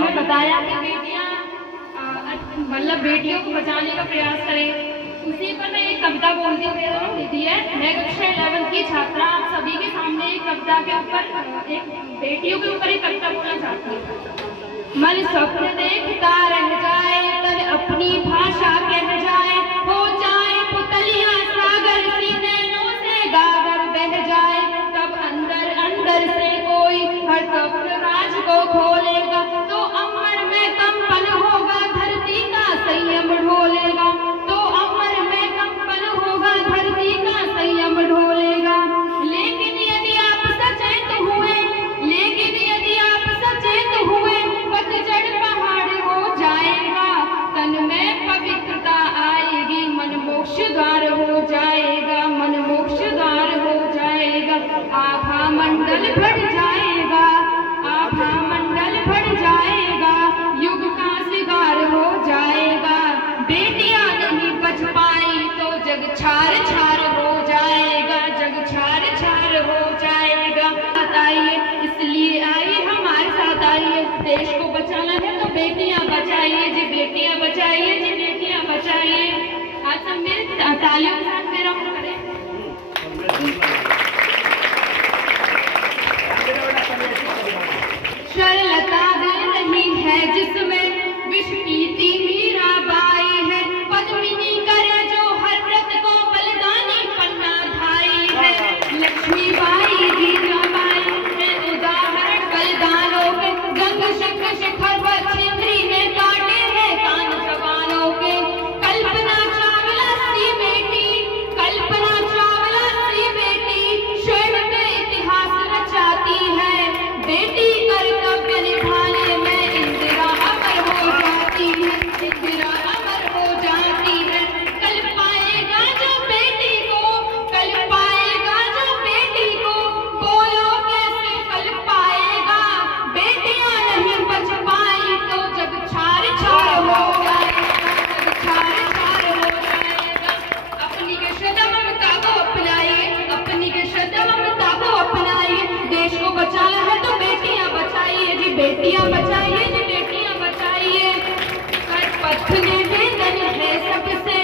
हमें बताया कि बेटियां मतलब बेटियों को बचाने का प्रयास करें। उसी पर मैं एक कविता बोलती हूँ, मेरे द्वारा लिखी है। मैं कक्षा 11 की छात्रा आप सभी के सामने एक कविता के ऊपर एक बेटियों के ऊपर एक कविता बोलना चाहती हूँ। मन स्वप्न देखता रह जाए, तन अपनी भाषा कह जाए, हो जाए पुतलियां सागर की नैनों से गागर बह जाए, तब अंदर अंदर से कोई हर कब्र राज को खोलेगा, तो अमर में कंपन होगा, धरती का संयम ढोलेगा, तो अमर में कंपन होगा, धरती का संयम ढोलेगा। लेकिन यदि आप सचेत हुए, लेकिन यदि आप सचेत हुए, पतझड़ पहाड़ हो जाएगा, तन में पवित्रता आएगी, मन मोक्ष द्वार हो जाएगा, मन मोक्ष द्वार हो जाएगा, आभा मंडल भर जाएगा, आभा मंडल भर जाएगा, युग का सिगार हो जाएगा। बेटियां नहीं बच पाई तो जग छार छार हो जाएगा, जग छार छार हो जाएगा। आइए, इसलिए आइए हमारे साथ आइए, देश को बचाना है तो बेटियां बचाइए जी, बेटियां बचाइए जी, बेटियां बचाइए। आज सब मेरे तालियों के साथ मेरा करें। सरलता दिल नहीं है जिसमें विष पीती मीराबाई है, पद्मिनी करे जो हर व्रत को बलिदानी पन्ना धाई है, लक्ष्मीबाई जीजाबाई है उदाहरण बलिदानों के, गंग शंख शिखर व छिंदरी में काटे हैं कान जवानों के। कल्पना चावला सी बेटी, कल्पना चावला सी बेटी स्वयं में इतिहास रचाती है, बेटी कर्तव्य निभाने में इंदिरा अमर हो जाती है, इंदिरा अमर हो जाती है। कल पाएगा जो बेटी को, कल पाएगा जो बेटी को, बोलो कैसे कल पाएगा, बेटियां नहीं बच पाई तो जग छार छार हो जाएगा, जग छार छार हो जाएगा। अपनी के श्रद्धा ममता को अपनाइए, अपनी के श्रद्धा ममता को अपनाइए, देश को बचाना है तो बेटियां बचाइए जी, बेटियां बचाइए जी, बेटियां बचाइए। कर पथ निवेदन है सबसे,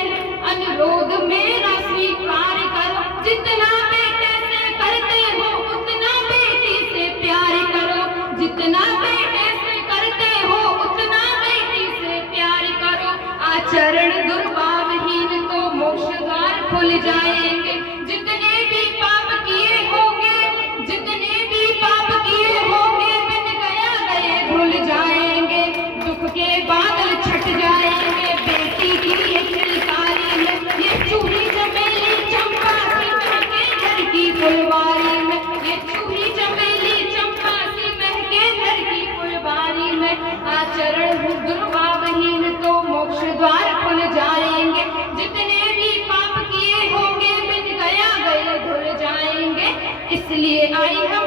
अनुरोध मेरा स्वीकार करो, जितना बेटे से करते हो उतना बेटी से प्यार करो, जितना बेटे से करते हो उतना बेटी से प्यार करो। आचरण दुर्भावहीन तो मोक्ष द्वार खुल जाएंगे, जितने भी पाप किए होंगे, जितने भी पाप किए होंगे, बिन गया गए धुल जाएंगे, दुख के बादल छट जाएंगे, बेटी की ये खिलकारी है, ये चूही चमेली चंपा सी महके घर की फुलवारी में, ये चूही चमेली चंपा सी महके घर की फुलवारी में। आचरण दुर्भावहीन तो मोक्ष द्वार खुल जाएंगे, जितने भी पाप किए होंगे, बिन गया गए धुल जाएंगे। इसलिए आई हम